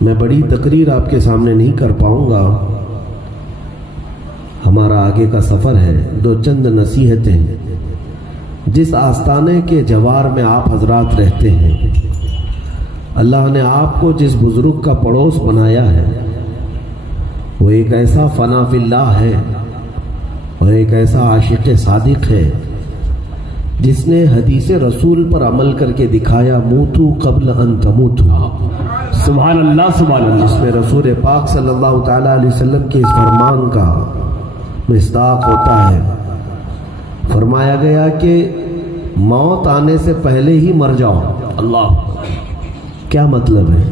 میں بڑی تقریر آپ کے سامنے نہیں کر پاؤں گا، ہمارا آگے کا سفر ہے۔ دو چند نصیحتیں، جس آستانے کے جوار میں آپ حضرات رہتے ہیں، اللہ نے آپ کو جس بزرگ کا پڑوس بنایا ہے، وہ ایک ایسا فنا فی اللہ ہے اور ایک ایسا عاشق صادق ہے جس نے حدیث رسول پر عمل کر کے دکھایا، موتو قبل ان تموتو۔ سبحان اللہ سبحان اللہ۔ جس میں رسول پاک صلی اللہ تعالیٰ علیہ وسلم کے اس فرمان کا مصداق ہوتا ہے۔ فرمایا گیا کہ موت آنے سے پہلے ہی مر جاؤ۔ اللہ، کیا مطلب ہے؟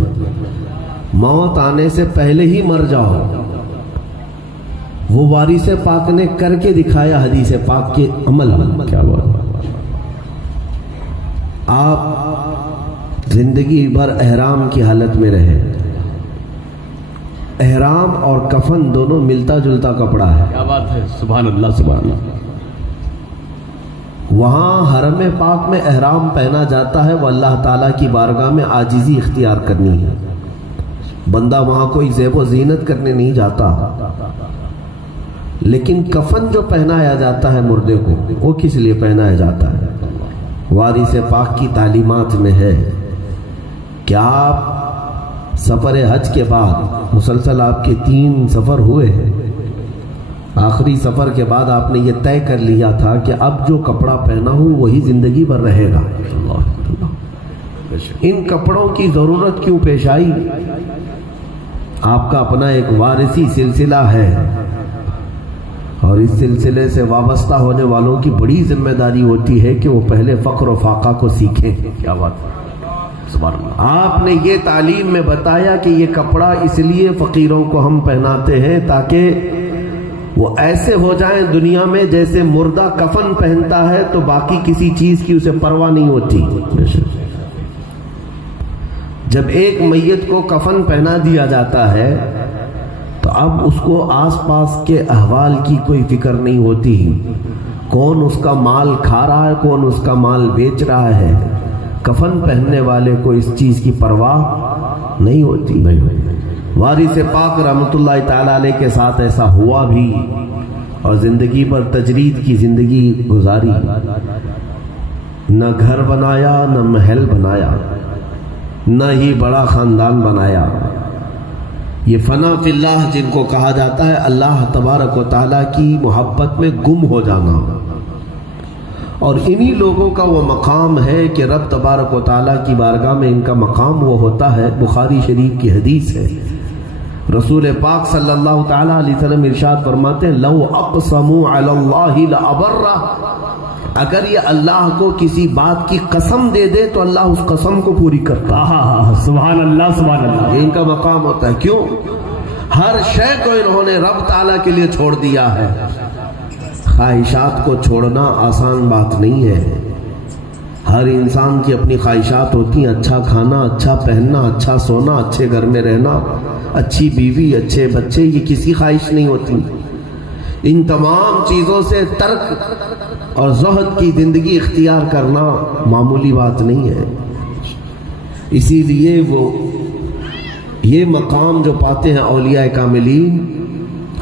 موت آنے سے پہلے ہی مر جاؤ۔ وہ وارث پاک نے کر کے دکھایا حدیث پاک کے عمل۔ کیا بات! آپ زندگی بھر احرام کی حالت میں رہے۔ احرام اور کفن دونوں ملتا جلتا کپڑا ہے۔ کیا بات ہے! سبحان اللہ سبحان اللہ۔ وہاں حرم پاک میں احرام پہنا جاتا ہے، وہ اللہ تعالیٰ کی بارگاہ میں عاجزی اختیار کرنی ہے۔ بندہ وہاں کوئی زیب و زینت کرنے نہیں جاتا۔ لیکن کفن جو پہنایا جاتا ہے مردے کو، وہ کس لیے پہنایا جاتا ہے؟ وارث پاک کی تعلیمات میں ہے کہ آپ سفر حج کے بعد، مسلسل آپ کے 3 سفر ہوئے ہیں، آخری سفر کے بعد آپ نے یہ طے کر لیا تھا کہ اب جو کپڑا پہنا ہوں وہی زندگی بھر رہے گا۔ ان کپڑوں کی ضرورت کیوں پیش آئی؟ آپ کا اپنا ایک وارثی سلسلہ ہے اور اس سلسلے سے وابستہ ہونے والوں کی بڑی ذمہ داری ہوتی ہے کہ وہ پہلے فقر و فاقہ کو سیکھیں۔ کیا بات ہے! سبحان اللہ۔ آپ نے یہ تعلیم میں بتایا کہ یہ کپڑا اس لیے فقیروں کو ہم پہناتے ہیں تاکہ وہ ایسے ہو جائیں دنیا میں جیسے مردہ کفن پہنتا ہے تو باقی کسی چیز کی اسے پرواہ نہیں ہوتی۔ جب ایک میت کو کفن پہنا دیا جاتا ہے تو اب اس کو آس پاس کے احوال کی کوئی فکر نہیں ہوتی، کون اس کا مال کھا رہا ہے، کون اس کا مال بیچ رہا ہے۔ کفن پہننے والے کو اس چیز کی پرواہ نہیں ہوتی۔ وارث پاک رحمۃ اللہ تعالیٰ علیہ کے ساتھ ایسا ہوا بھی اور زندگی پر تجرید کی زندگی گزاری۔ نہ گھر بنایا، نہ محل بنایا، نہ ہی بڑا خاندان بنایا۔ یہ فنا فی اللہ جن کو کہا جاتا ہے، اللہ تبارک و تعالیٰ کی محبت میں گم ہو جانا، اور انہی لوگوں کا وہ مقام ہے کہ رب تبارک و تعالیٰ کی بارگاہ میں ان کا مقام وہ ہوتا ہے۔ بخاری شریف کی حدیث ہے، رسول پاک صلی اللہ تعالیٰ علیہ وسلم ارشاد فرماتے ہیں، لو اقسموا علی اللہ لابرہ، اگر یہ اللہ کو کسی بات کی قسم دے دے تو اللہ اس قسم کو پوری کرتا ہے۔ سبحان اللہ سبحان اللہ۔ یہ ان کا مقام ہوتا ہے۔ کیوں؟ ہر شے کو انہوں نے رب تعالیٰ کے لیے چھوڑ دیا ہے۔ خواہشات کو چھوڑنا آسان بات نہیں ہے۔ ہر انسان کی اپنی خواہشات ہوتی ہیں، اچھا کھانا، اچھا پہننا، اچھا سونا، اچھے گھر میں رہنا، اچھی بیوی، اچھے بچے، یہ کسی خواہش نہیں ہوتی۔ ان تمام چیزوں سے ترک اور زہد کی زندگی اختیار کرنا معمولی بات نہیں ہے۔ اسی لیے وہ یہ مقام جو پاتے ہیں اولیاء کاملین،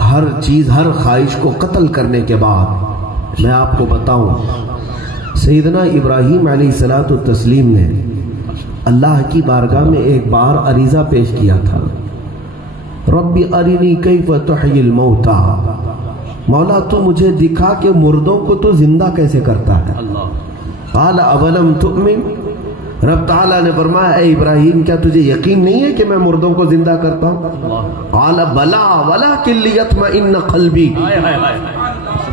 ہر چیز، ہر خواہش کو قتل کرنے کے بعد۔ میں آپ کو بتاؤں، سیدنا ابراہیم علیہ الصلوۃ والتسلیم نے اللہ کی بارگاہ میں ایک بار عریضہ پیش کیا تھا، رب ارنی کیف تحیی الموتى، مولا تو مجھے دکھا کہ مردوں کو تو زندہ کیسے کرتا ہے۔ قال اولم تؤمن، رب تعالیٰ نے فرمایا اے ابراہیم کیا تجھے یقین نہیں ہے کہ میں مردوں کو زندہ کرتا ہوں؟ قال بلا ولکن لیطمئن قلبی،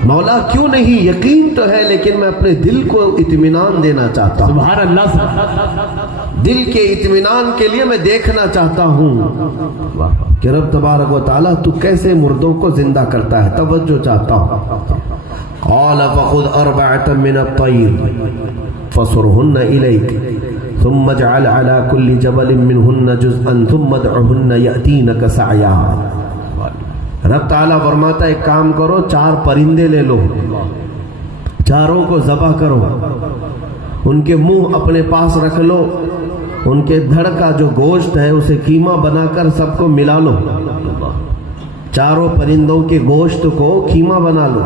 مولا کیوں نہیں، یقین تو ہے لیکن میں اپنے دل کو اطمینان دینا چاہتا ہوں۔ سبحان اللہ۔ دل کے اطمینان کے لیے میں دیکھنا چاہتا ہوں کہ رب تبارک و تعالیٰ تو کیسے مردوں کو زندہ کرتا ہے، توجہ چاہتا ہوں۔ قال فخذ أربعة من الطير فصرهن إليك ثم اجعل على كل جبل منهن جزءا ثم ادعهن يأتينك سعيا۔ رب تعالیٰ فرماتا ہے ایک کام کرو، 4 پرندے لے لو، چاروں کو ذبح کرو، ان کے منہ اپنے پاس رکھ لو ان کے دھڑ کا جو گوشت ہے اسے قیمہ بنا کر سب کو ملا لو، چاروں پرندوں کے گوشت کو قیمہ بنا لو،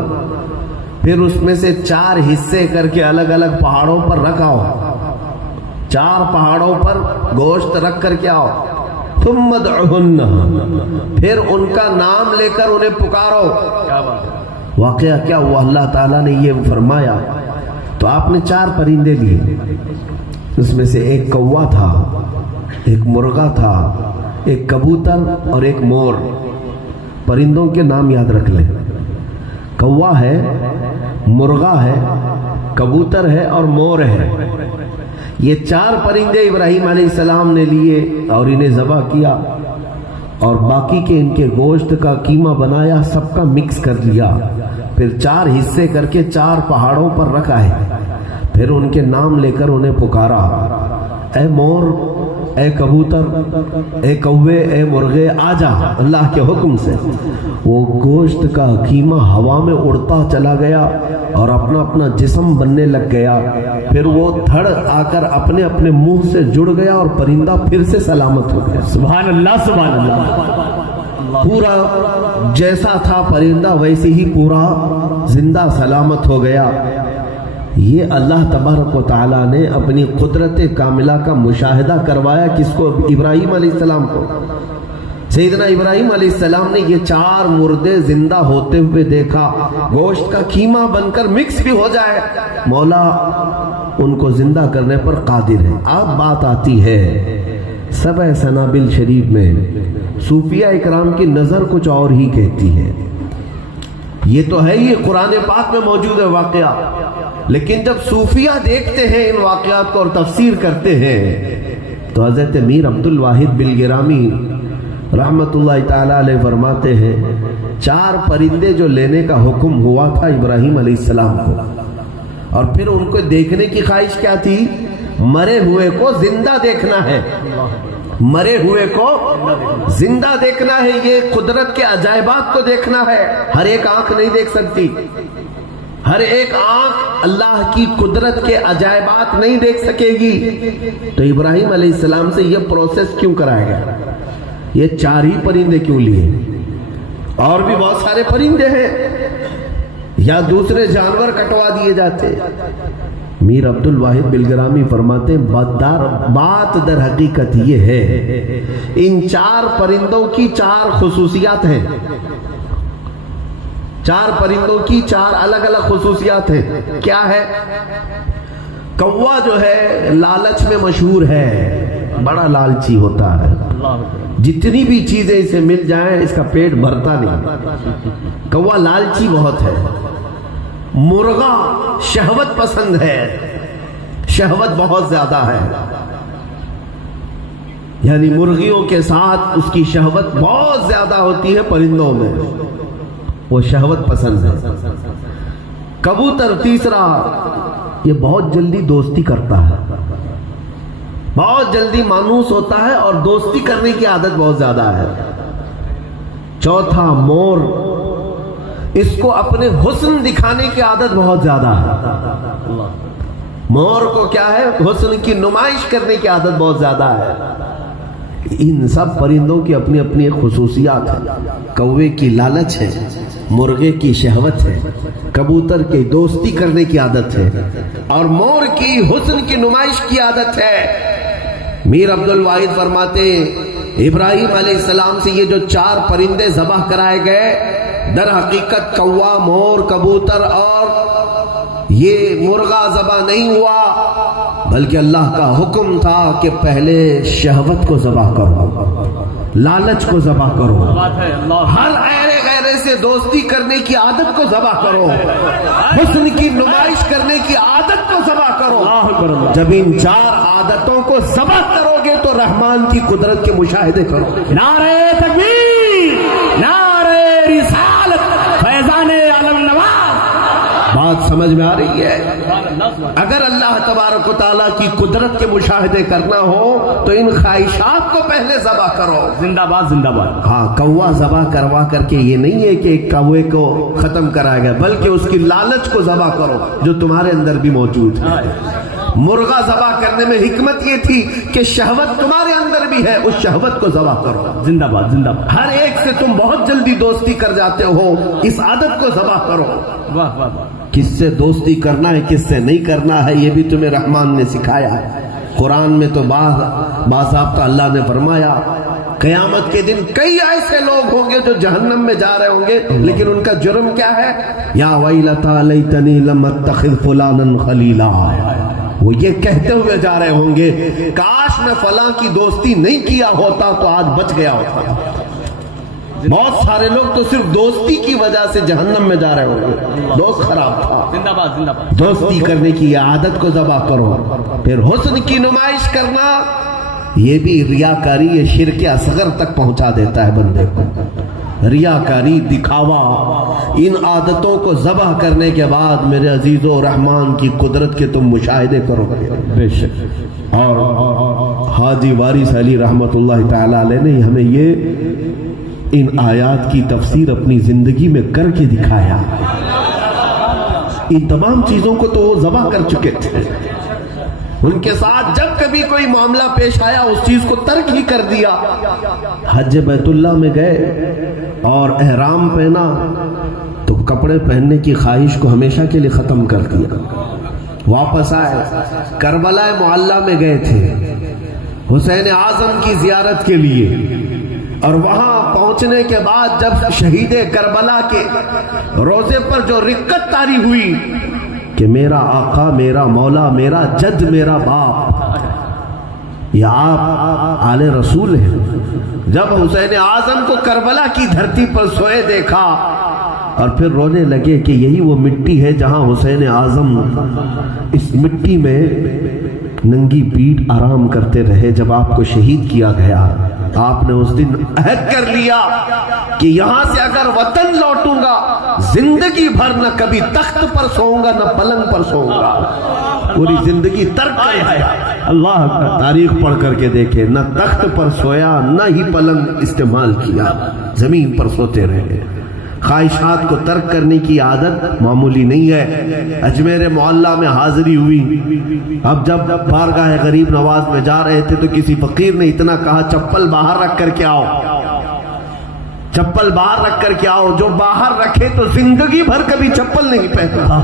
پھر اس میں سے 4 حصے کر کے الگ الگ پہاڑوں پر رکھاؤ، 4 پہاڑوں پر گوشت رکھ کر کے آؤ، ثم ادعوہن، پھر ان کا نام لے کر انہیں پکارو۔ واقعہ کیا ہوا؟ اللہ تعالیٰ نے یہ فرمایا تو آپ نے 4 پرندے لیے، اس میں سے ایک کوا تھا، ایک مرغا تھا، ایک کبوتر اور ایک مور۔ پرندوں کے نام یاد رکھ لیں، کوا ہے، مرغا ہے، کبوتر ہے اور مور ہے۔ یہ 4 پرندے ابراہیم علیہ السلام نے لیے اور انہیں ذبح کیا، اور باقی کے ان کے گوشت کا قیمہ بنایا، سب کا مکس کر لیا، پھر 4 حصے کر کے 4 پہاڑوں پر رکھائے، پھر ان کے نام لے کر انہیں پکارا، اے مور، اے کبوتر، اے کوے، اے مرغے، آجا اللہ کے حکم سے۔ وہ گوشت کا قیمہ ہوا میں اڑتا چلا گیا اور اپنا اپنا جسم بننے لگ گیا، پھر وہ دھڑ آ کر اپنے اپنے منہ سے جڑ گیا اور پرندہ پھر سے سلامت ہو گیا۔ سبحان اللہ، سبحان اللہ۔ پورا جیسا تھا پرندہ ویسے ہی پورا زندہ سلامت ہو گیا۔ یہ اللہ تبارک و تعالیٰ نے اپنی قدرت کاملہ کا مشاہدہ کروایا، کس کو؟ ابراہیم علیہ السلام کو۔ سیدنا ابراہیم علیہ السلام نے یہ 4 مردے زندہ ہوتے ہوئے دیکھا، گوشت کا قیمہ بن کر مکس بھی ہو جائے، مولا ان کو زندہ کرنے پر قادر ہے۔ اب بات آتی ہے سبع سنابل شریف میں، صوفیہ اکرام کی نظر کچھ اور ہی کہتی ہے۔ یہ تو ہے، یہ قرآن پاک میں موجود ہے واقعہ، لیکن جب صوفیہ دیکھتے ہیں ان واقعات کو اور تفسیر کرتے ہیں تو حضرت میر عبد الواحد بلگرامی رحمت اللہ تعالی علیہ فرماتے ہیں 4 پرندے جو لینے کا حکم ہوا تھا ابراہیم علیہ السلام کو، اور پھر ان کو دیکھنے کی خواہش کیا تھی؟ مرے ہوئے کو زندہ دیکھنا ہے، مرے ہوئے کو زندہ دیکھنا ہے، یہ قدرت کے عجائبات کو دیکھنا ہے۔ ہر ایک آنکھ نہیں دیکھ سکتی، ہر ایک آنکھ اللہ کی قدرت کے عجائبات نہیں دیکھ سکے گی، تو ابراہیم علیہ السلام سے یہ پروسیس کیوں کرایا گیا؟ یہ 4 ہی پرندے کیوں لیے؟ اور بھی بہت سارے پرندے ہیں، یا دوسرے جانور کٹوا دیے جاتے۔ میر عبد الواحد بلگرامی فرماتے ہیں بات در حقیقت یہ ہے، ان 4 پرندوں کی 4 خصوصیات ہیں، 4 پرندوں کی 4 الگ الگ خصوصیات ہیں۔ کیا ہے؟ کوا جو ہے لالچ میں مشہور ہے، بڑا لالچی ہوتا ہے، جتنی بھی چیزیں اسے مل جائیں اس کا پیٹ بھرتا نہیں، کوا لالچی بہت ہے۔ مرغا شہوت پسند ہے، شہوت بہت زیادہ ہے، یعنی مرغیوں کے ساتھ اس کی شہوت بہت زیادہ ہوتی ہے، پرندوں میں وہ شہوت پسند ہے۔ کبوتر تیسرا، یہ بہت جلدی دوستی کرتا ہے، بہت جلدی مانوس ہوتا ہے اور دوستی کرنے کی عادت بہت زیادہ ہے۔ چوتھا مور، اس کو اپنے حسن دکھانے کی عادت بہت زیادہ ہے، مور کو کیا ہے؟ حسن کی نمائش کرنے کی عادت بہت زیادہ ہے۔ ان سب پرندوں کی اپنی اپنی خصوصیات ہیں۔ کوے کی لالچ ہے، مرغے کی شہوت ہے، کبوتر کی دوستی کرنے کی عادت ہے، اور مور کی حسن کی نمائش کی عادت ہے۔ میر عبد الواحد فرماتے ہیں ابراہیم علیہ السلام سے یہ جو 4 پرندے ذبح کرائے گئے، در حقیقت کوا، مور، کبوتر اور یہ مرغا ذبح نہیں ہوا، بلکہ اللہ کا حکم تھا کہ پہلے شہوت کو ذبح کرو، لالچ کو ذبح کرو، ہر غیرے سے دوستی کرنے کی عادت کو ذبح کرو، حسن کی نمائش کرنے کی عادت کو ذبح کرو۔ جب ان 4 عادتوں کو ذبح کرو گے تو رحمان کی قدرت کے مشاہدے کرو۔ نعرہ تکبیر، نعرہ رسالت، فیضان عالم نواز۔ بات سمجھ میں آ رہی ہے؟ اگر اللہ تبارک و تعالیٰ کی قدرت کے مشاہدے کرنا ہو تو ان خواہشات کو پہلے ذبح کرو۔ زندہ باد، زندہ باد۔ ہاں، کوا ذبح کروا کر کے یہ نہیں ہے کہ ایک کوے کو ختم کرایا گیا، بلکہ اس کی لالچ کو ذبح کرو جو تمہارے اندر بھی موجود ہے۔ مرغا ذبح کرنے میں حکمت یہ تھی کہ شہوت تمہارے اندر بھی ہے، اس شہوت کو ذبح کرو۔ زندہ باد زندہ باد، ہر ایک سے تم بہت جلدی دوستی کر جاتے ہو، اس عادت کو ذبح کرو۔ واہ واہ واہ، کس سے دوستی کرنا ہے کس سے نہیں کرنا ہے یہ بھی تمہیں رحمان نے سکھایا ہے۔ قرآن میں تو باضابطہ اللہ نے فرمایا قیامت کے دن کئی ایسے لوگ ہوں گے جو جہنم میں جا رہے ہوں گے، لیکن ان کا جرم کیا ہے؟ یا ویلتا لیتنی لم اتخذ فلانا خلیلا، وہ یہ کہتے ہوئے جا رہے ہوں گے کاش میں فلاں کی دوستی نہیں کیا ہوتا تو آج بچ گیا ہوتا۔ بہت سارے لوگ تو صرف دوستی کی وجہ سے جہنم میں جا رہے ہوں گے، دوست خراب تھا۔ زندہ باد زندہ باد، دوستی کرنے کی یہ عادت کو ذبح کرو۔ پھر حسن کی نمائش کرنا، یہ بھی ریاکاری، یہ شرک اصغر تک پہنچا دیتا ہے بندے کو۔ ریاکاری، دکھاوا، ان عادتوں کو ذبح کرنے کے بعد میرے عزیزو رحمان کی قدرت کے تم مشاہدے کرو گے بے شک۔ اور حاجی وارث علی رحمت اللہ تعالی علیہ نے ہمیں یہ ان آیات کی تفسیر اپنی زندگی میں کر کے دکھایا۔ ان تمام چیزوں کو تو وہ ذبح کر چکے تھے، ان کے ساتھ جب کبھی کوئی معاملہ پیش آیا اس چیز کو ترک ہی کر دیا۔ حج بیت اللہ میں گئے اور احرام پہنا تو کپڑے پہننے کی خواہش کو ہمیشہ کے لیے ختم کر دیا۔ واپس آئے، کربلا معلی میں گئے تھے حسین اعظم کی زیارت کے لیے، اور وہاں پہنچنے کے بعد جب شہید کربلا کے روزے پر جو رقت طاری ہوئی کہ میرا آقا، میرا مولا، میرا جد، میرا باپ، یہ آپ آل رسول ہیں، جب حسین اعظم کو کربلا کی دھرتی پر سوئے دیکھا اور پھر رونے لگے کہ یہی وہ مٹی ہے جہاں حسین اعظم اس مٹی میں ننگی پیٹھ آرام کرتے رہے جب آپ کو شہید کیا گیا۔ آپ نے اس دن عہد کر لیا کہ یہاں سے اگر وطن لوٹوں گا زندگی بھر نہ کبھی تخت پر سوؤں گا نہ پلنگ پر سوؤں گا۔ پوری زندگی ترک کر دیا۔ اللہ تاریخ پڑھ کر کے دیکھے، نہ تخت پر سویا نہ ہی پلنگ استعمال کیا، زمین پر سوتے رہے۔ خواہشات کو ترک کرنے کی عادت معمولی نہیں ہے۔ اجمیر معلیٰ میں حاضری ہوئی، اب جب بارگاہ غریب نواز میں جا رہے تھے تو کسی فقیر نے اتنا کہا چپل باہر رکھ کر کے آؤ، چپل باہر رکھ کر کے آؤ۔ جو باہر رکھے تو زندگی بھر کبھی چپل نہیں پہنا،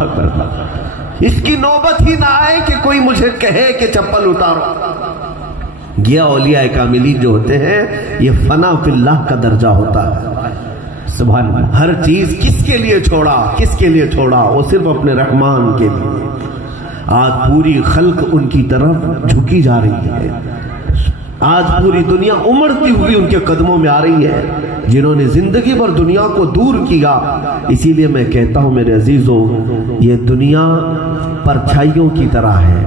اس کی نوبت ہی نہ آئے کہ کوئی مجھے کہے کہ چپل اتارو۔ گیا اولیاء کاملین جو ہوتے ہیں یہ فنا فی اللہ کا درجہ ہوتا ہے۔ سبحان اللہ، ہر چیز کس کے لیے چھوڑا؟ کس کے لیے چھوڑا؟ وہ صرف اپنے رحمان کے لیے۔ آج پوری خلق ان کی طرف جھکی جا رہی ہے، آج پوری دنیا امڑتی ہوئی ان کے قدموں میں آ رہی ہے، جنہوں نے زندگی بھر دنیا کو دور کیا۔ اسی لیے میں کہتا ہوں میرے عزیزو، یہ دنیا پرچھائیوں کی طرح ہے۔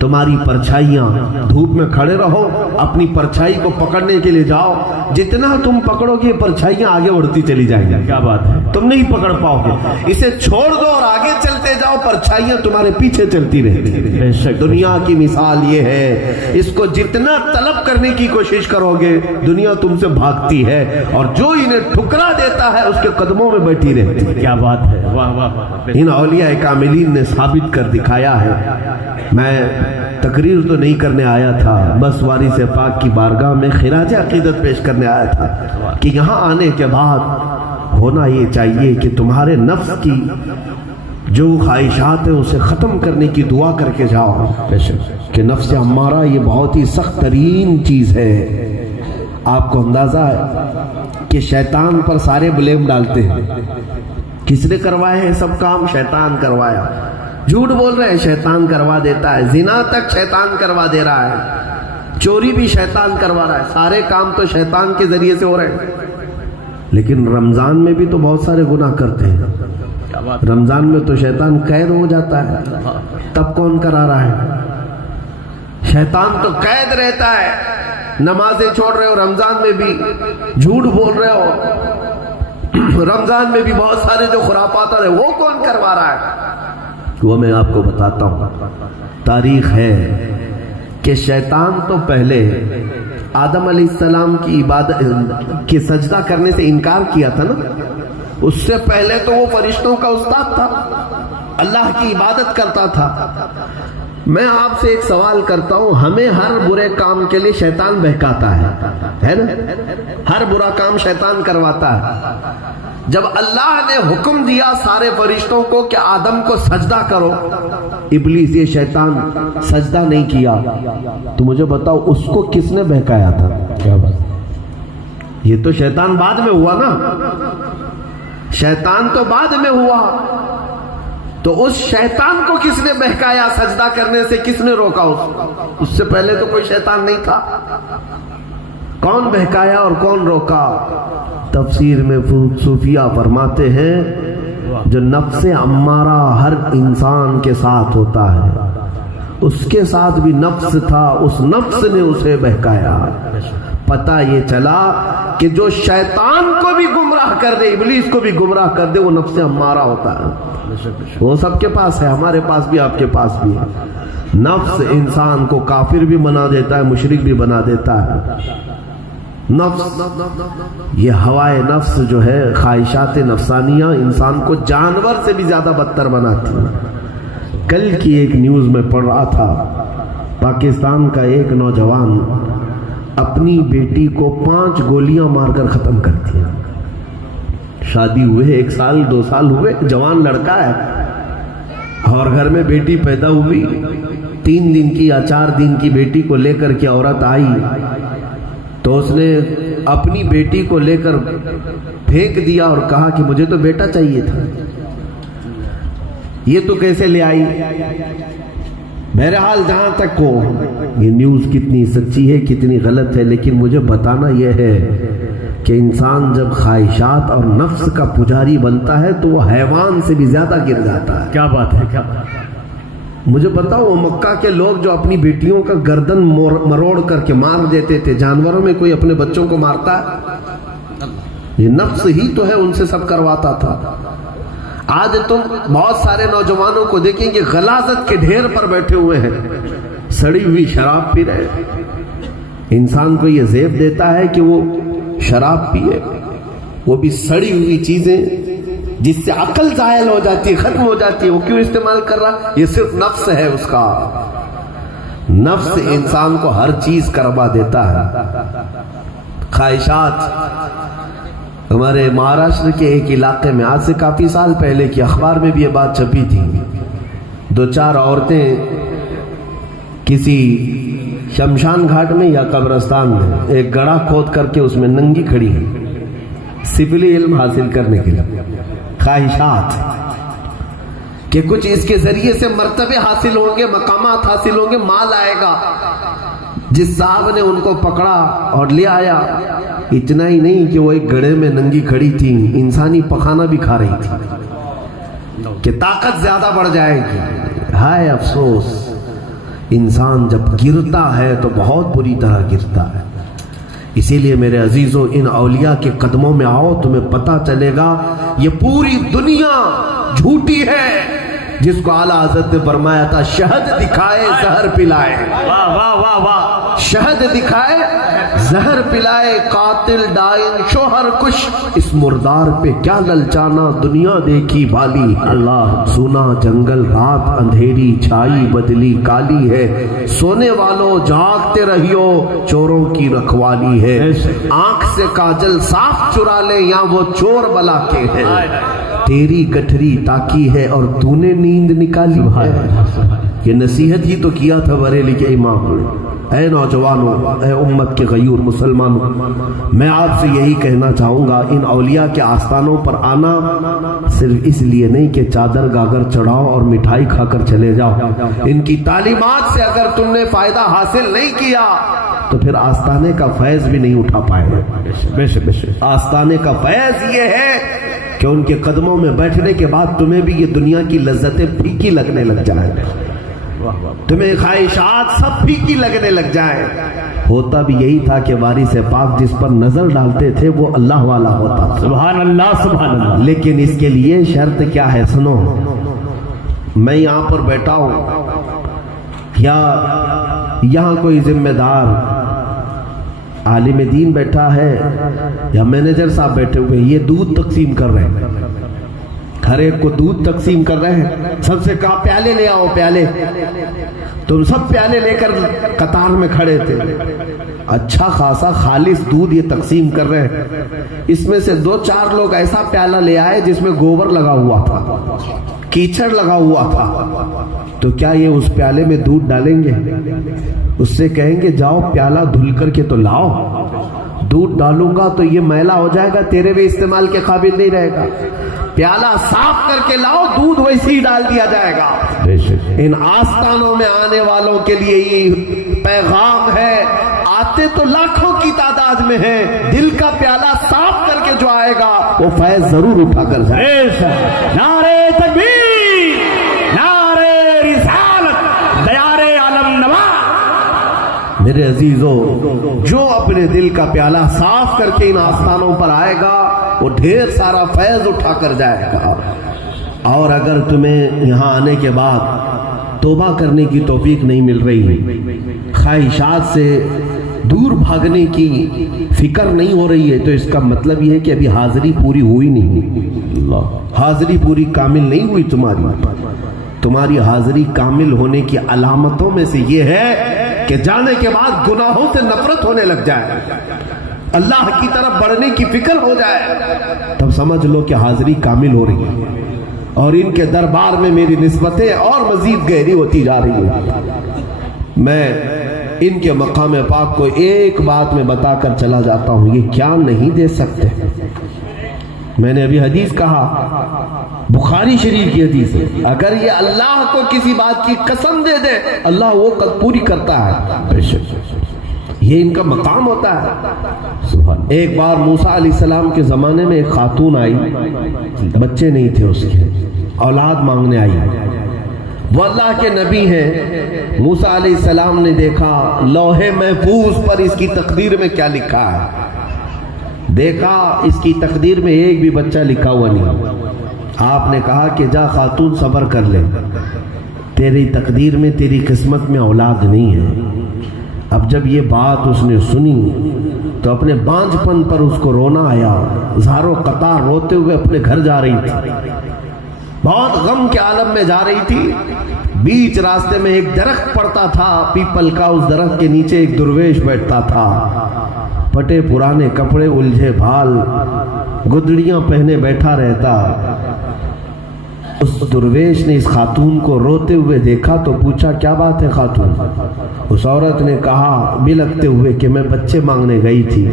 تمہاری پرچھائیاں، دھوپ میں کھڑے رہو، اپنی پرچھائی کو پکڑنے کے لیے جاؤ، جتنا تم پکڑو گے پرچھائیاں آگے بڑھتی چلی جائیں گی۔ کیا بات ہے، تم نہیں پکڑ پاؤ گے۔ اسے چھوڑ دو اور آگے چلتے جاؤ، پرچھائیاں تمہارے پیچھے چلتی رہتی۔ بے شک دنیا کی مثال یہ ہے، اس کو جتنا طلب کرنے کی کوشش کرو گے دنیا تم سے بھاگتی ہے، اور جو انہیں ٹھکرا دیتا ہے اس کے قدموں میں بیٹھی رہتی ہے۔ کیا بات ہے، واہ واہ واہ، ان اولیاء کاملین نے ثابت کر دکھایا ہے۔ میں تقریر تو نہیں کرنے آیا تھا، بس وارث پاک کی بارگاہ میں خراج عقیدت پیش کرنے آیا تھا کہ یہاں آنے کے بعد ہونا یہ چاہیے کہ تمہارے نفس کی جو خواہشات ہیں اسے ختم کرنے کی دعا کر کے جاؤ، کہ نفس امارہ یہ بہت ہی سخت ترین چیز ہے۔ آپ کو اندازہ ہے کہ شیطان پر سارے بلیم ڈالتے ہیں، کس نے کروائے ہیں سب کام؟ شیطان کروایا۔ جھوٹ بول رہے ہیں، شیطان کروا دیتا ہے۔ زنا تک شیطان کروا دے رہا ہے، چوری بھی شیطان کروا رہا ہے، سارے کام تو شیطان کے ذریعے سے ہو رہے ہیں۔ لیکن رمضان میں بھی تو بہت سارے گناہ کرتے ہیں، رمضان میں تو شیطان قید ہو جاتا ہے، تب کون کرا رہا ہے؟ شیطان تو قید رہتا ہے، نمازیں چھوڑ رہے ہو رمضان میں بھی، جھوٹ بول رہے ہو رمضان میں بھی، بہت سارے جو خرافات ہیں وہ کون کروا رہا ہے؟ وہ میں آپ کو بتاتا ہوں۔ تاریخ ہے کہ شیطان تو پہلے آدم علیہ السلام کی عبادت کے سجدہ کرنے سے انکار کیا تھا نا، اس سے پہلے تو وہ فرشتوں کا استاد تھا، اللہ کی عبادت کرتا تھا۔ میں آپ سے ایک سوال کرتا ہوں، ہمیں ہر برے کام کے لیے شیطان بہکاتا ہے نا؟ ہر برا کام شیطان کرواتا ہے۔ جب اللہ نے حکم دیا سارے فرشتوں کو کہ آدم کو سجدہ کرو، ابلیس یہ شیطان سجدہ نہیں کیا، تو مجھے بتاؤ اس کو کس نے بہکایا تھا؟ کیا بات؟ یہ تو شیطان بعد میں ہوا نا، شیطان تو بعد میں ہوا، تو اس شیطان کو کس نے بہکایا؟ سجدہ کرنے سے کس نے روکا؟ اس سے پہلے تو کوئی شیطان نہیں تھا، کون بہکایا اور کون روکا؟ تفسیر میں صوفیہ فرماتے ہیں جو نفس امارہ ہر انسان کے ساتھ ہوتا ہے، اس کے ساتھ بھی نفس تھا، اس نفس نے اسے بہکایا۔ پتہ یہ چلا کہ جو شیطان کو بھی گمراہ کر دے، ابلیس کو بھی گمراہ کر دے، وہ نفس امارہ ہوتا ہے۔ وہ سب کے پاس ہے، ہمارے پاس بھی، آپ کے پاس بھی ہے۔ نفس انسان کو کافر بھی بنا دیتا ہے، مشرک بھی بنا دیتا ہے۔ نفس، یہ ہوائے نفس جو ہے، خواہشات نفسانیہ انسان کو جانور سے بھی زیادہ بدتر بناتی ہے۔ کل کی ایک نیوز میں پڑھ رہا تھا، پاکستان کا ایک نوجوان اپنی بیٹی کو 5 گولیاں مار کر ختم کر دیا۔ شادی ہوئے 1 سال 2 سال ہوئے، جوان لڑکا ہے، اور گھر میں بیٹی پیدا ہوئی، 3 دن کی یا 4 دن کی بیٹی کو لے کر کے عورت آئی تو اس نے اپنی بیٹی کو لے کر پھینک دیا اور کہا کہ مجھے تو بیٹا چاہیے تھا، یہ تو کیسے لے آئی؟ بہرحال جہاں تک ہو، یہ نیوز کتنی سچی ہے کتنی غلط ہے، لیکن مجھے بتانا یہ ہے کہ انسان جب خواہشات اور نفس کا پجاری بنتا ہے تو وہ حیوان سے بھی زیادہ گر جاتا ہے۔ کیا بات ہے، کیا بات ہے۔ مجھے بتاؤ، وہ مکہ کے لوگ جو اپنی بیٹیوں کا گردن مروڑ کر کے مار دیتے تھے، جانوروں میں کوئی اپنے بچوں کو مارتا ہے؟ یہ نفس ہی تو ہے ان سے سب کرواتا تھا۔ آج تم بہت سارے نوجوانوں کو دیکھیں گے غلاظت کے ڈھیر پر بیٹھے ہوئے ہیں، سڑی ہوئی شراب پی رہے ہیں۔ انسان کو یہ زیب دیتا ہے کہ وہ شراب پیے، وہ بھی سڑی ہوئی چیزیں جس سے عقل زائل ہو جاتی ہے، ختم ہو جاتی ہے، وہ کیوں استعمال کر رہا؟ یہ صرف نفس ہے اس کا۔ نفس انسان کو ہر چیز کروا دیتا ہے۔ خواہشات، ہمارے مہاراشٹر کے ایک علاقے میں آج سے کافی سال پہلے کی اخبار میں بھی یہ بات چھپی تھی، 2-4 عورتیں کسی شمشان گھاٹ میں یا قبرستان میں ایک گڑھا کھود کر کے اس میں ننگی کھڑی ہیں، سفلی علم حاصل کرنے کے لیے۔ خواہشات کہ کچھ اس کے ذریعے سے مرتبے حاصل ہوں گے، مقامات حاصل ہوں گے، مال آئے گا۔ جس صاحب نے ان کو پکڑا اور لے آیا، اتنا ہی نہیں کہ وہ ایک گڑھے میں ننگی کھڑی تھی، انسانی پخانہ بھی کھا رہی تھی کہ طاقت زیادہ بڑھ جائے گی۔ ہائے افسوس، انسان جب گرتا ہے تو بہت بری طرح گرتا ہے۔ اسی لیے میرے عزیزوں، ان اولیاء کے قدموں میں آؤ، تمہیں پتہ چلے گا یہ پوری دنیا جھوٹی ہے، جس کو اعلیٰ حضرت نے فرمایا تھا شہد دکھائے زہر پلائے۔ واہ واہ واہ واہ۔ شہد دکھائے زہر پلائے، قاتل ڈائن شوہر کش، اس مردار پہ کیا للچانا، دنیا دیکھی بھالی۔ اللہ، سونا جنگل رات اندھیری چھائی بدلی کالی ہے، سونے والوں جاگتے رہیو چوروں کی رکھوالی ہے۔ آنکھ سے کاجل صاف چرا لے یا وہ چور بلا کے ہے، تیری گٹھری تاکی ہے اور تو نے نیند نکالی ہے۔ یہ نصیحت ہی تو کیا تھا بریلی کے امام نے۔ اے نوجوانوں، اے امت کے غیور مسلمانوں، میں آپ سے یہی کہنا چاہوں گا، ان اولیاء کے آستانوں پر آنا صرف اس لیے نہیں کہ چادر گاگر چڑھاؤ اور مٹھائی کھا کر چلے جاؤ۔ ان کی تعلیمات سے اگر تم نے فائدہ حاصل نہیں کیا تو پھر آستانے کا فیض بھی نہیں اٹھا پائے۔ آستانے کا فیض یہ ہے کہ ان کے قدموں میں بیٹھنے کے بعد تمہیں بھی یہ دنیا کی لذتیں پھیکی لگنے لگ جائیں، تمہیں خواہشات سب پھیکی لگنے لگ جائیں۔ ہوتا بھی یہی تھا کہ وارث پاک جس پر نظر ڈالتے تھے وہ اللہ والا ہوتا تھا۔ سبحان اللہ، سبحان اللہ۔ لیکن اس کے لیے شرط کیا ہے؟ سنو، میں یہاں پر بیٹھا ہوں یا یہاں کوئی ذمہ دار عالم دین بیٹھا ہے یا مینیجر صاحب بیٹھے ہوئے، یہ دودھ تقسیم کر رہے ہیں، ہر ایک کو دودھ تقسیم کر رہے ہیں، سب سے کہا پیالے لے آؤ پیالے، تم سب پیالے لے کر قطار میں کھڑے تھے، اچھا خاصا خالص دودھ یہ تقسیم کر رہے ہیں، اس میں سے 2-4 لوگ ایسا پیالہ لے آئے جس میں گوبر لگا ہوا تھا، کیچڑ لگا ہوا تھا، تو کیا یہ اس پیالے میں دودھ ڈالیں گے؟ اس سے کہیں گے جاؤ پیالہ دھل کر کے تو لاؤ، دودھ ڈالوں گا تو یہ میلا ہو جائے گا، تیرے بھی استعمال کے قابل نہیں رہے گا، پیالہ صاف کر کے لاؤ، دودھ ویسے ہی ڈال دیا جائے گا۔ ان آستانوں میں آنے والوں کے لیے یہ پیغام ہے، آتے تو لاکھوں کی تعداد میں ہیں، دل کا پیالہ صاف کر کے جو آئے گا وہ فیض ضرور اٹھا کر جائے۔ نعرے تکبیر، نعرے رسالت، دیار عالم نواز۔ میرے عزیزو، جو اپنے دل کا پیالہ صاف کر کے ان آستانوں پر آئے گا وہ ڈھیر سارا فیض اٹھا کر جائے گا۔ اور اگر تمہیں یہاں آنے کے بعد توبہ کرنے کی توفیق نہیں مل رہی، خواہشات سے دور بھاگنے کی فکر نہیں ہو رہی ہے، تو اس کا مطلب یہ ہے کہ ابھی حاضری پوری ہوئی نہیں، حاضری پوری کامل نہیں ہوئی تمہاری حاضری کامل ہونے کی علامتوں میں سے یہ ہے کہ جانے کے بعد گناہوں سے نفرت ہونے لگ جائے، اللہ کی طرف بڑھنے کی فکر ہو جائے، تب سمجھ لو کہ حاضری کامل ہو رہی ہے اور ان کے دربار میں میری نسبتیں اور مزید گہری ہوتی جا رہی ہیں۔ میں ان کے مقام پاک کو ایک بات میں بتا کر چلا جاتا ہوں، یہ کیا نہیں دے سکتے؟ میں نے ابھی حدیث کہا، بخاری شریف کی حدیث ہے، اگر یہ اللہ کو کسی بات کی قسم دے دے اللہ وہ پوری کرتا ہے، یہ ان کا مقام ہوتا ہے۔ ایک بار موسیٰ علیہ السلام کے زمانے میں ایک خاتون آئی، بچے نہیں تھے اس کے، اولاد مانگنے آئی، وہ اللہ کے نبی ہیں۔ موسیٰ علیہ السلام نے دیکھا لوح محفوظ پر اس کی تقدیر میں کیا لکھا ہے، دیکھا اس کی تقدیر میں ایک بھی بچہ لکھا ہوا نہیں۔ آپ نے کہا کہ جا خاتون صبر کر لے، تیری تقدیر میں تیری قسمت میں اولاد نہیں ہے۔ اب جب یہ بات اس نے سنی تو اپنے بانجھ پن پر اس کو رونا آیا، زاروں قطار روتے ہوئے اپنے گھر جا رہی تھی، بہت غم کے عالم میں جا رہی تھی۔ بیچ راستے میں ایک درخت پڑتا تھا پیپل کا، اس درخت کے نیچے ایک درویش بیٹھتا تھا، پھٹے پرانے کپڑے، الجھے بھال، گدڑیاں پہنے بیٹھا رہتا۔ اس درویش نے اس خاتون کو روتے ہوئے دیکھا تو پوچھا کیا بات ہے خاتون؟ اس عورت نے کہا بلکتے ہوئے کہ میں بچے مانگنے گئی تھی،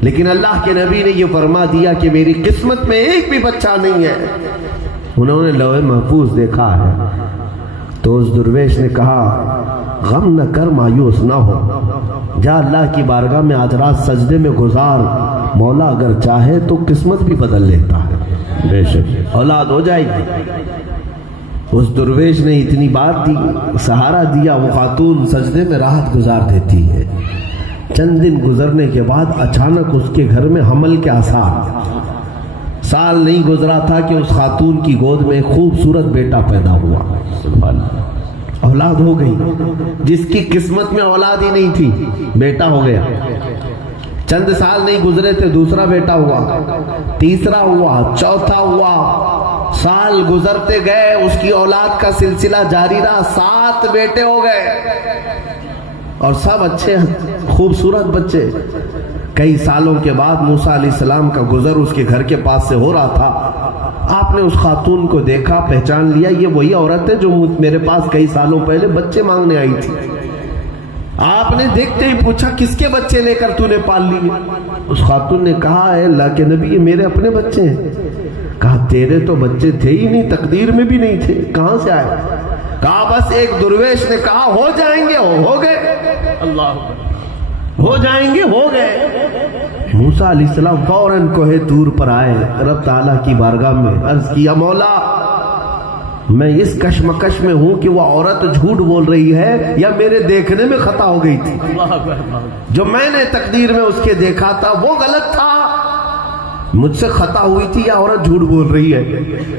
لیکن اللہ کے نبی نے یہ فرما دیا کہ میری قسمت میں ایک بھی بچہ نہیں ہے۔ انہوں نے لوح محفوظ دیکھا ہے۔ تو اس درویش نے کہا غم نہ کر، مایوس نہ ہو، جا اللہ کی بارگاہ میں آج رات سجدے میں گزار، مولا اگر چاہے تو قسمت بھی بدل لیتا ہے، بے شک اولاد ہو جائے گی۔ اس درویش نے اتنی بات دی، سہارا دیا، وہ خاتون سجدے میں راحت گزار دیتی ہے۔ چند دن گزرنے کے بعد اچانک اس کے گھر میں حمل کے آثار، سال نہیں گزرا تھا کہ اس خاتون کی گود میں ایک خوبصورت بیٹا پیدا ہوا، اولاد ہو گئی، جس کی قسمت میں اولاد ہی نہیں تھی بیٹا ہو گیا۔ چند سال نہیں گزرے تھے دوسرا بیٹا ہوا، تیسرا ہوا، چوتھا ہوا، سال گزرتے گئے، اس کی اولاد کا سلسلہ جاری رہا، 7 بیٹے ہو گئے اور سب اچھے خوبصورت بچے۔ کئی سالوں کے بعد موسیٰ علیہ السلام کا گزر اس کے گھر کے پاس سے ہو رہا تھا۔ آپ نے اس خاتون کو دیکھا، پہچان لیا، یہ وہی عورت ہے جو میرے پاس کئی سالوں پہلے بچے مانگنے آئی تھی۔ آپ نے دیکھتے ہی پوچھا کس کے بچے لے کر تو نے پال لیے؟ اس خاتون نے کہا اے اللہ کے نبی یہ میرے اپنے بچے ہیں۔ کہا تیرے تو بچے تھے ہی نہیں، تقدیر میں بھی نہیں تھے، کہاں سے آئے؟ کہا بس ایک درویش نے کہا ہو جائیں گے، ہو گئے، اللہ ہو جائیں گے، ہو گئے۔ موسیٰ علیہ السلام فوراً کوہ طور پر آئے، رب تعالیٰ کی بارگاہ میں عرض کیا مولا میں اس کشمکش میں ہوں کہ وہ عورت جھوٹ بول رہی ہے یا میرے دیکھنے میں خطا ہو گئی تھی، جو میں نے تقدیر میں اس کے دیکھا تھا وہ غلط تھا، مجھ سے خطا ہوئی تھی یا عورت جھوٹ بول رہی ہے؟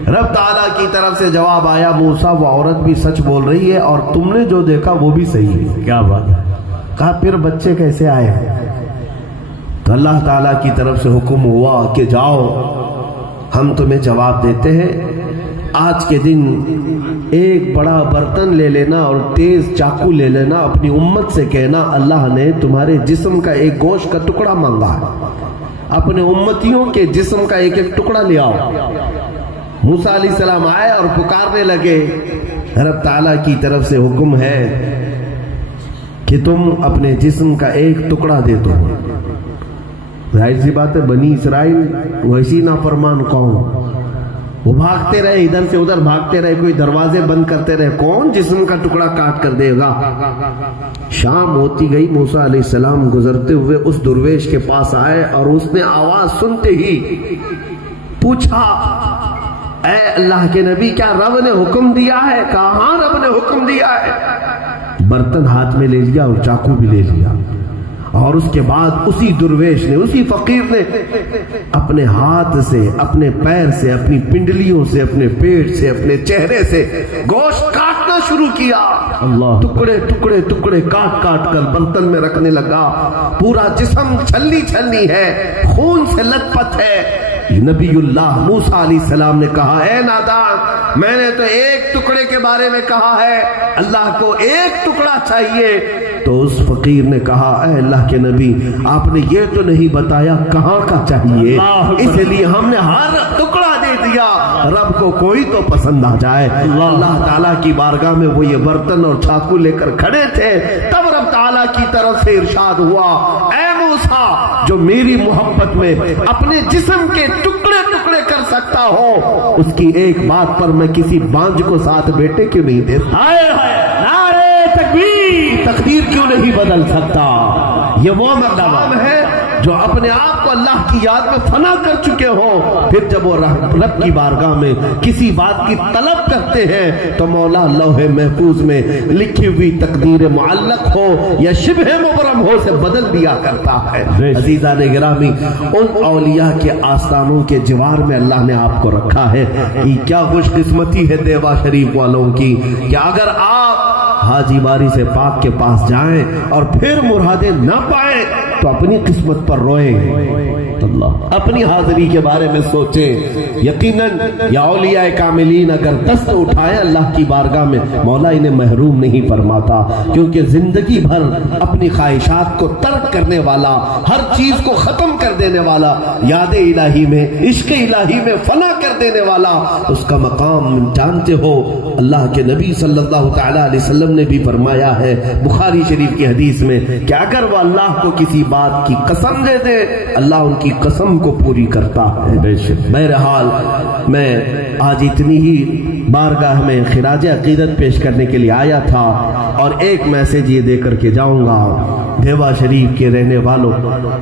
رب تعالیٰ کی طرف سے جواب آیا موسیٰ وہ عورت بھی سچ بول رہی ہے اور تم نے جو دیکھا وہ بھی صحیح ہے۔ کیا بات ہے؟ کہا پھر بچے کیسے آئے؟ تو اللہ تعالیٰ کی طرف سے حکم ہوا کہ جاؤ ہم تمہیں جواب دیتے ہیں، آج کے دن ایک بڑا برتن لے لینا اور تیز چاقو لے لینا، اپنی امت سے کہنا اللہ نے تمہارے جسم کا ایک گوشت کا ٹکڑا مانگا ہے، اپنے امتیوں کے جسم کا ایک ایک ٹکڑا لے آؤ۔ موسیٰ علیہ السلام آئے اور پکارنے لگے، رب تعالیٰ کی طرف سے حکم ہے کہ تم اپنے جسم کا ایک ٹکڑا دے دو۔ ظاہر سی بات ہے، بنی اسرائیل ویسی نافرمان قوم، وہ بھاگتے رہے، ادھر سے ادھر بھاگتے رہے، کوئی دروازے بند کرتے رہے، کون جسم کا ٹکڑا کاٹ کر دے گا۔ شام ہوتی گئی، موسیٰ علیہ السلام گزرتے ہوئے اس درویش کے پاس آئے اور اس نے آواز سنتے ہی پوچھا، اے اللہ کے نبی کیا رب نے حکم دیا ہے؟ کہا ہاں رب نے حکم دیا ہے۔ برتن ہاتھ میں لے لیا اور چاقو بھی لے لیا، اور اس کے بعد اسی درویش نے، اسی فقیر نے اپنے ہاتھ سے، اپنے پیر سے، اپنی پنڈلیوں سے، اپنے پیٹ سے، اپنے چہرے سے گوشت کاٹنا شروع کیا۔ اللہ، ٹکڑے ٹکڑے ٹکڑے کاٹ کاٹ کر برتن میں رکھنے لگا۔ پورا جسم چھلنی چھلنی ہے، خون سے لت پت ہے۔ نبی اللہ موسیٰ علیہ السلام نے کہا، اے نادان، میں نے تو ایک ٹکڑے کے بارے میں کہا ہے، اللہ کو ایک ٹکڑا چاہیے۔ تو اس فقیر نے کہا، اے اللہ کے نبی، آپ نے یہ تو نہیں بتایا کہاں کا چاہیے، اس لیے ہم نے ہر ٹکڑا دے دیا، رب کو کوئی تو پسند آ جائے۔ اللہ تعالیٰ کی بارگاہ میں وہ یہ برتن اور چاقو لے کر کھڑے تھے، تب رب تعالیٰ کی طرف سے ارشاد ہوا، اے موسیٰ، جو میری محبت میں اپنے جسم کے ٹکڑے ٹکڑے کر سکتا ہو، اس کی ایک بات پر میں کسی بانجھ کو ساتھ بیٹے کیوں نہیں دیتا؟ نعرے تکبیر! تقدیر کیوں نہیں بدل سکتا؟ یہ وہ مقام ہے جو اپنے آپ کو اللہ کی یاد میں فنا کر چکے ہوں، پھر جب وہ رب کی بارگاہ میں کسی بات کی طلب کرتے ہیں تو مولا لوح محفوظ میں لکھی ہوئی تقدیر معلق ہو یا شبہ مبرم ہو سے بدل دیا کرتا ہے۔ عزیزان گرامی، ان اولیاء کے آستانوں کے جوار میں اللہ نے آپ کو رکھا ہے۔ یہ کیا خوش قسمتی ہے دیوا شریف والوں کی کہ اگر آپ حاجی باری سے پاک کے پاس جائیں اور پھر مرادیں نہ پائیں تو اپنی قسمت پر روئیں، اللہ اپنی حاضری کے بارے میں سوچیں۔ یقیناً یا اولیاء کاملین اگر دست اٹھائیں اللہ کی بارگاہ میں، مولا انہیں محروم نہیں فرماتا، کیونکہ زندگی بھر اپنی خواہشات کو ترک کرنے والا، ہر چیز کو ختم کر دینے والا، یاد الہی میں، عشق الہی میں فنا کر دینے والا، اس کا مقام جانتے ہو۔ اللہ کے نبی صلی اللہ تعالی علیہ وسلم نے بھی فرمایا ہے بخاری شریف کی حدیث میں کہ اگر وہ اللہ کو کسی بات کی قسم دے دے، اللہ ان کی قسم کو پوری کرتا ہے۔ بہرحال میں آج اتنی ہی بارگاہ میں خراج عقیدت پیش کرنے کے لیے آیا تھا، اور ایک میسج یہ دے کر کے جاؤں گا۔ دیوا شریف کے رہنے والوں،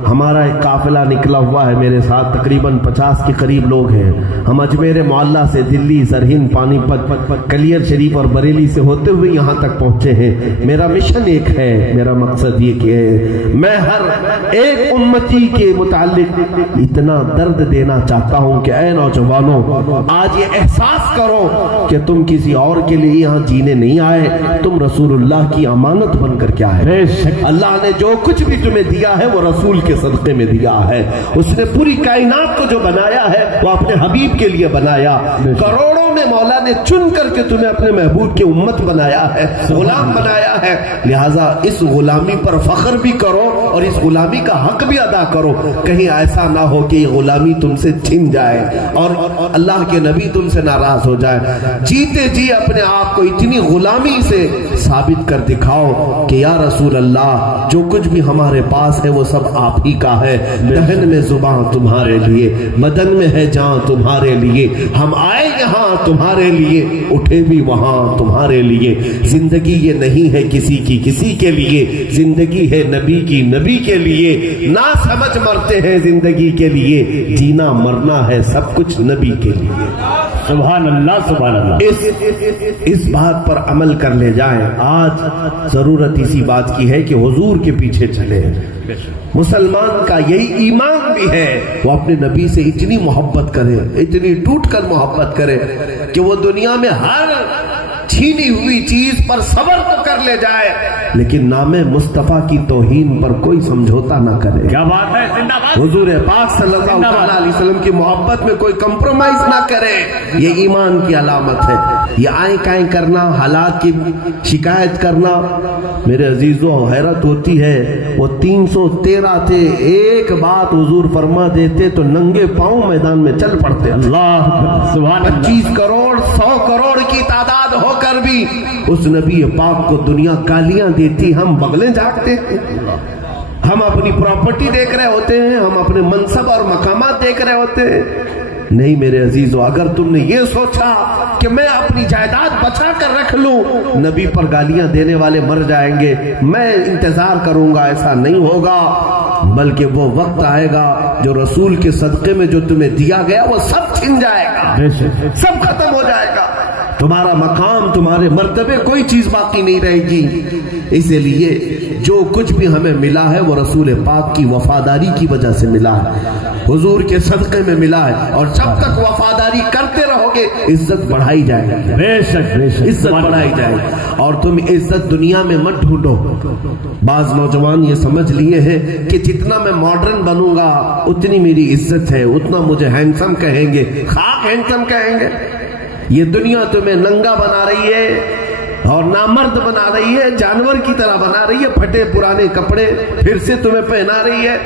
ہمارا ایک قافلہ نکلا ہوا ہے، میرے ساتھ تقریباً 50 کے قریب لوگ ہیں۔ ہم اجمیر معلیٰ سے دلی، سرہند، پانی پت، کلیر شریف اور بریلی سے ہوتے ہوئے یہاں تک پہنچے ہیں۔ میرا مشن ایک ہے، میرا مقصد یہ کہ میں ہر ایک امتی کے متعلق اتنا درد دینا چاہتا ہوں کہ اے نوجوانوں، آج یہ احساس کرو کہ تم کسی اور کے لیے یہاں جینے نہیں آئے، تم رسول اللہ کی امانت بن کر کے آئے۔ اللہ نے جو کچھ بھی تمہیں دیا ہے وہ رسول کے صدقے میں دیا ہے۔ اس نے پوری کائنات کو جو بنایا ہے وہ اپنے حبیب کے لیے بنایا۔ کروڑوں میں مولا نے چن کر کے تمہیں اپنے محبوب کی امت بنایا ہے، غلام بنایا ہے، لہٰذا اس غلامی پر فخر بھی کرو اور اس غلامی کا حق بھی ادا کرو۔ کہیں ایسا نہ ہو کہ یہ غلامی تم سے چھن جائے اور اللہ کے نبی تم سے ناراض ہو جائے۔ جیتے جی اپنے آپ کو اتنی غلامی سے ثابت کر دکھاؤ کہ یا رسول اللہ، جو کچھ بھی ہمارے پاس ہے وہ سب آپ ہی کا ہے۔ دہن میں زبان تمہارے لیے، بدن میں ہے جان تمہارے لیے، ہم آئے یہاں تمہارے لیے، اٹھے بھی وہاں تمہارے لیے۔ زندگی یہ نہیں ہے کسی کے لیے، زندگی ہے نبی کی، نبی کے لیے۔ نہ سمجھ مرتے ہیں زندگی کے لیے، جینا مرنا ہے سب کچھ نبی کے لیے۔ سبحان اللہ، سبحان اللہ۔ اس بات پر عمل کر لے جائیں۔ آج ضرورت اسی بات کی ہے کہ حضور کے پیچھے چلے۔ مسلمان کا یہی ایمان بھی ہے، وہ اپنے نبی سے اتنی محبت کرے، اتنی ٹوٹ کر محبت کرے کہ وہ دنیا میں ہر چھینی ہوئی چیز پر صبر تو کر لے جائے لیکن نام مصطفیٰ کی توہین پر کوئی سمجھوتا نہ کرے. کیا بات ہے, زندہ باد. حضور پاک صلی اللہ علیہ وسلم کی محبت میں کوئی کمپرومائز نہ کرے. یہ ایمان کی علامت ہے. یہ آئیں کائیں کرنا, حالات کی شکایت کرنا, میرے عزیزوں حیرت ہوتی ہے. وہ 313 تھے, ایک بات حضور فرما دیتے تو ننگے پاؤں میدان میں چل پڑتے. اللہ سبحان اللہ. 25 کروڑ 100 کروڑ کی تعداد ہو کر بھی اس نبی پاک کو دنیا گالیاں دیتی, ہم بغلیں جھانکتے ہیں. ہم اپنی پراپرٹی دیکھ رہے ہوتے ہیں, ہم اپنے منصب اور مقامات دیکھ رہے ہوتے ہیں. نہیں میرے عزیزو, اگر تم نے یہ سوچا کہ میں اپنی جائیداد بچا کر رکھ لوں, نبی پر گالیاں دینے والے مر جائیں گے, میں انتظار کروں گا, ایسا نہیں ہوگا. بلکہ وہ وقت آئے گا جو رسول کے صدقے میں جو تمہیں دیا گیا وہ سب چھن جائے گا, سب ختم ہو جائے گا. تمہارا مقام, تمہارے مرتبے, کوئی چیز باقی نہیں رہے گی. اسی لیے جو کچھ بھی ہمیں ملا ہے وہ رسول پاک کی وفاداری کی وجہ سے ملا ہے, حضور کے صدقے میں ملا ہے. اور جب تک وفاداری کرتے رہو گے عزت بڑھائی جائے گی. بے شک بے شک, عزت بڑھائی جائے گی. اور تم عزت دنیا میں مت ڈھونڈو. بعض نوجوان یہ سمجھ لیے ہیں کہ جتنا میں ماڈرن بنوں گا اتنی میری عزت ہے, اتنا مجھے ہینڈسم کہیں گے. خاک ہینڈسم کہیں گے. یہ دنیا تمہیں ننگا بنا رہی ہے اور نامرد بنا رہی ہے, جانور کی طرح بنا رہی ہے. پھٹے پرانے کپڑے پھر سے تمہیں پہنا رہی ہے.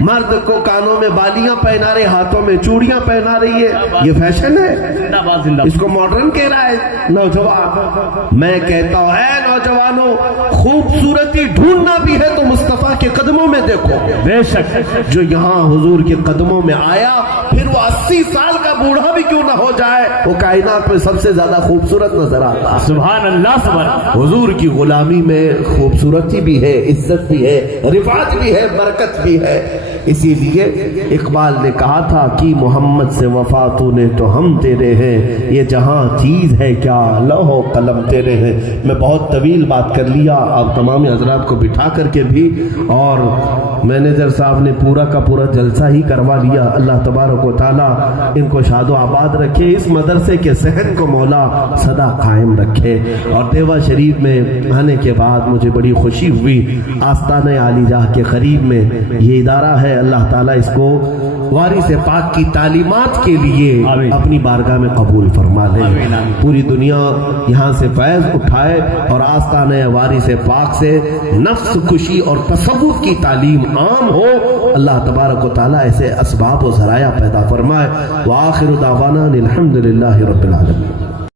مرد کو کانوں میں بالیاں پہنا رہی, ہاتھوں میں چوڑیاں پہنا رہی ہے. یہ فیشن ہے, اس کو ماڈرن کہہ رہا ہے نوجوان. میں کہتا ہوں اے نوجوانوں, خوبصورتی ڈھونڈنا بھی ہے تو مصطفیٰ کے قدموں میں دیکھو. بے شک, جو یہاں حضور کے قدموں میں آیا, پھر وہ 80 سال کا بوڑھا بھی کیوں نہ ہو جائے, وہ کائنات میں سب سے زیادہ خوبصورت نظر آتا. سبحان اللہ سبحان اللہ. حضور کی غلامی میں خوبصورتی بھی ہے, عزت بھی ہے, رفعت بھی ہے, برکت بھی ہے. اسی لیے اقبال نے کہا تھا کہ محمد سے وفا تو نے تو ہم تیرے ہیں, یہ جہاں چیز ہے کیا لوح و قلم تیرے ہیں. میں بہت طویل بات کر لیا, آپ تمام حضرات کو بٹھا کر کے بھی, اور مینیجر صاحب نے پورا کا پورا جلسہ ہی کروا لیا. اللہ تبارک و تعالیٰ ان کو شاد و آباد رکھے, اس مدرسے کے صحن کو مولا سدا قائم رکھے. اور دیوا شریف میں آنے کے بعد مجھے بڑی خوشی ہوئی. آستانہ عالی جاہ کے قریب میں یہ ادارہ ہے, اللہ تعالیٰ اس کو وارث پاک کی تعلیمات کے لیے اپنی بارگاہ میں قبول فرما لے. پوری دنیا یہاں سے فیض اٹھائے اور آستانہ وارث پاک سے نفس خوشی اور تصوف کی تعلیم عام ہو. اللہ تبارک و تعالیٰ ایسے اسباب و ذرائع پیدا فرمائے. وآخر دعوانا الحمدللہ رب العالمین.